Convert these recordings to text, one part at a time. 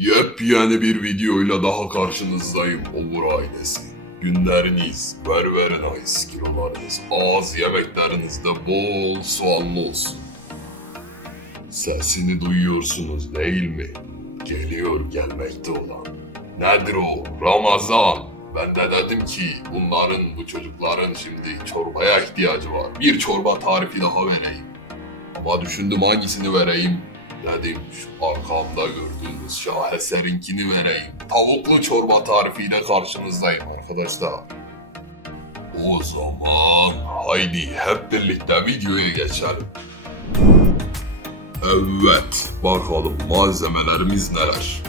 Yepyeni bir videoyla daha karşınızdayım Olur ailesi. Günleriniz, ayız kilolarınız, ağız yemeklerinizde bol soğanlı olsun. Sesini duyuyorsunuz değil mi? Geliyor gelmekte olan. Nedir o? Ramazan. Ben de dedim ki bunların, bu çocukların şimdi çorbaya ihtiyacı var. Bir çorba tarifi daha vereyim. Ama düşündüm hangisini vereyim. Dedim şu arkamda gördüğünüz şaheserinkini vereyim. Tavuklu çorba tarifiyle karşınızdayım arkadaşlar. O zaman haydi hep birlikte videoya geçelim. Evet, bakalım malzemelerimiz neler?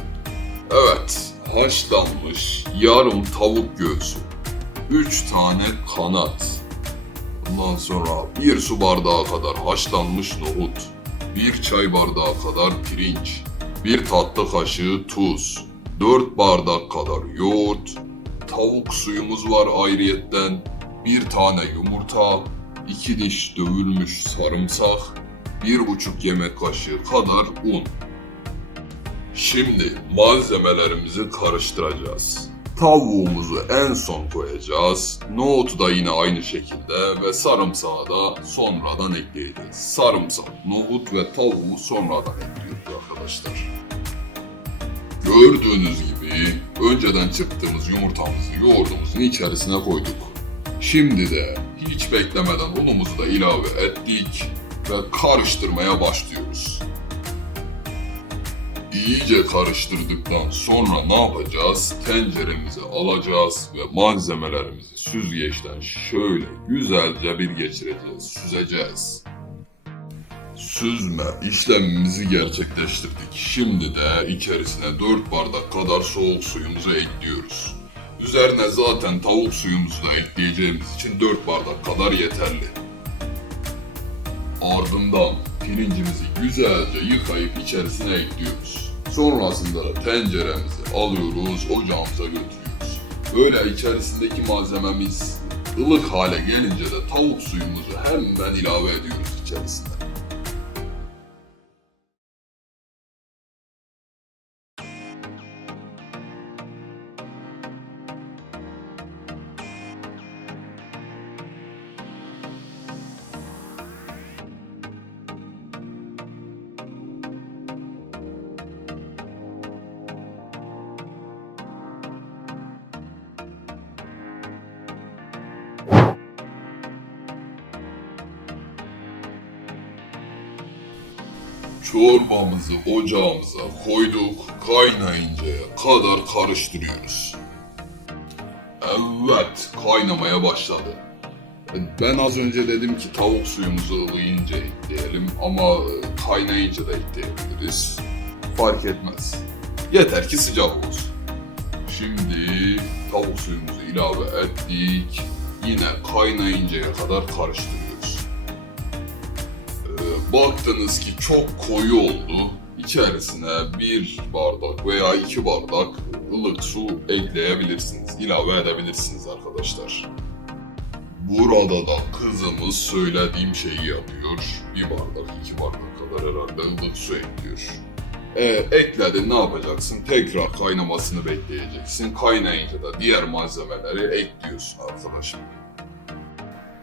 Evet, haşlanmış yarım tavuk göğsü, 3 tane kanat, Ondan sonra bir su bardağı kadar haşlanmış nohut, bir çay bardağı kadar pirinç, bir tatlı kaşığı tuz, 4 bardak kadar yoğurt, tavuk suyumuz var ayrıyetten, bir tane yumurta, iki diş dövülmüş sarımsak, bir buçuk yemek kaşığı kadar un. Şimdi malzemelerimizi karıştıracağız. Tavuğumuzu en son koyacağız. Nohutu da yine aynı şekilde ve sarımsağı da sonradan ekleyeceğiz. Sarımsak, nohut ve tavuğu sonradan ekliyoruz arkadaşlar. Gördüğünüz gibi önceden çıktığımız yumurtamızı yoğurdumuzun içerisine koyduk. Şimdi de hiç beklemeden unumuzu da ilave ettik ve karıştırmaya başlıyoruz. İyice karıştırdıktan sonra ne yapacağız? Tenceremizi alacağız ve malzemelerimizi süzgeçten şöyle güzelce bir geçireceğiz, süzeceğiz. Süzme işlemimizi gerçekleştirdik. Şimdi de içerisine 4 bardak kadar soğuk suyumuzu ekliyoruz. Üzerine zaten tavuk suyumuzu da ekleyeceğimiz için 4 bardak kadar yeterli. Ardından pirincimizi güzelce yıkayıp içerisine ekliyoruz. Sonrasında da tenceremizi alıyoruz, ocağımıza götürüyoruz. Böyle içerisindeki malzememiz ılık hale gelince de tavuk suyumuzu hemen ilave ediyoruz içerisine. Çorbamızı ocağımıza koyduk, kaynayıncaya kadar karıştırıyoruz. Evet, kaynamaya başladı. Ben az önce dedim ki tavuk suyumuzu ılıyınca ekleyelim ama kaynayınca da ekleyebiliriz. Fark etmez. Yeter ki sıcak olsun. Şimdi tavuk suyumuzu ilave ettik. Yine kaynayıncaya kadar karıştırıyoruz. Baktınız ki çok koyu oldu. İçerisine bir bardak veya iki bardak ılık su ekleyebilirsiniz. ilave edebilirsiniz arkadaşlar. Burada da kızımız söylediğim şeyi yapıyor. Bir bardak, iki bardak kadar herhalde ılık su ekliyor. Ee, ekledin ne yapacaksın? Tekrar kaynamasını bekleyeceksin. Kaynayınca da diğer malzemeleri ekliyorsun arkadaşım.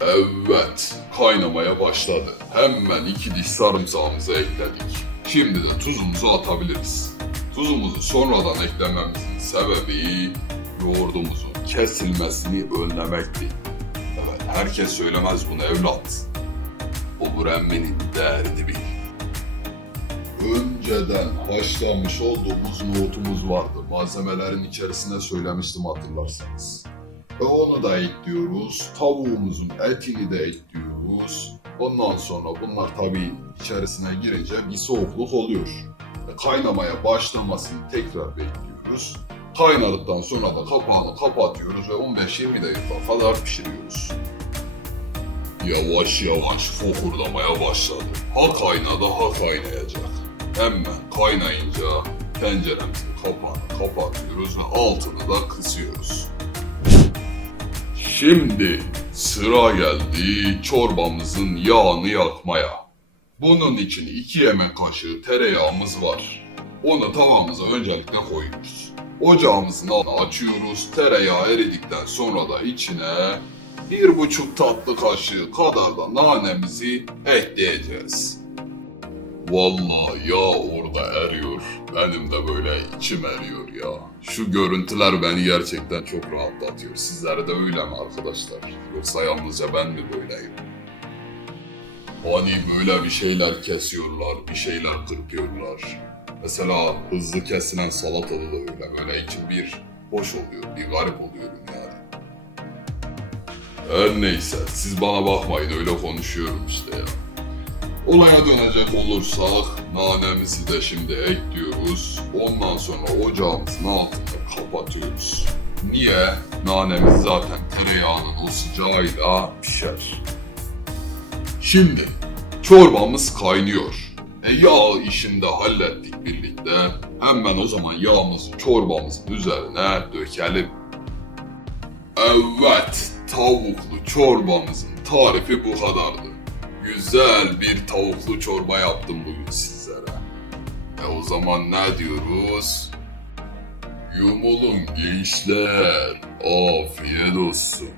Evet, kaynamaya başladı. Hemen iki diş sarımsağımızı ekledik. Şimdi de tuzumuzu atabiliriz. Tuzumuzu sonradan eklememizin sebebi yoğurdumuzun kesilmesini önlemekti. Evet, herkes söylemez bunu evlat. O emmenin değerini bil. Önceden haşlanmış olduğumuz nohutumuz vardı. Malzemelerin içerisine söylemiştim hatırlarsanız. Onu da ekliyoruz. Tavuğumuzun etini de ekliyoruz. Ondan sonra bunlar tabii içerisine girince bir soğukluk oluyor. Kaynamaya başlamasını tekrar bekliyoruz. Kaynadıktan sonra da kapağını kapatıyoruz ve 15-20 dakika kadar pişiriyoruz. Yavaş yavaş fokurdamaya başladı. Ha kaynadı ha kaynayacak. Hemen kaynayınca tenceremizin kapağını kapatıyoruz ve altını da kısıyoruz. Şimdi sıra geldi çorbamızın yağını yakmaya. Bunun için 2 yemek kaşığı tereyağımız var. Onu tavamıza öncelikle koyuyoruz. Ocağımızın altını açıyoruz. Tereyağı eridikten sonra da içine bir buçuk tatlı kaşığı kadar da nanemizi ekleyeceğiz. Vallahi ya orada eriyor. Benim de böyle içim eriyor ya. Şu görüntüler beni gerçekten çok rahatlatıyor. Sizlere de öyle mi arkadaşlar? Yoksa yalnızca ben mi böyleyim? Hani böyle bir şeyler kesiyorlar, bir şeyler kırpıyorlar. Mesela hızlı kesilen salatalı da öyle. Böyle içim bir hoş oluyor, bir garip oluyorum yani. Her neyse, siz bana bakmayın öyle konuşuyorum işte ya. Olaya dönecek olursak nanemizi de şimdi ekliyoruz. Ondan sonra ocağımızın altını kapatıyoruz. Niye? Nanemiz zaten tereyağının o sıcağıyla pişer. Şimdi çorbamız kaynıyor. E yağ işini de hallettik birlikte. Hemen o zaman yağımızı çorbamızın üzerine dökelim. Evet, tavuklu çorbamızın tarifi bu kadardı. Güzel bir tavuklu çorba yaptım bugün sizlere. E o zaman ne diyoruz? Yumulun gençler, afiyet olsun.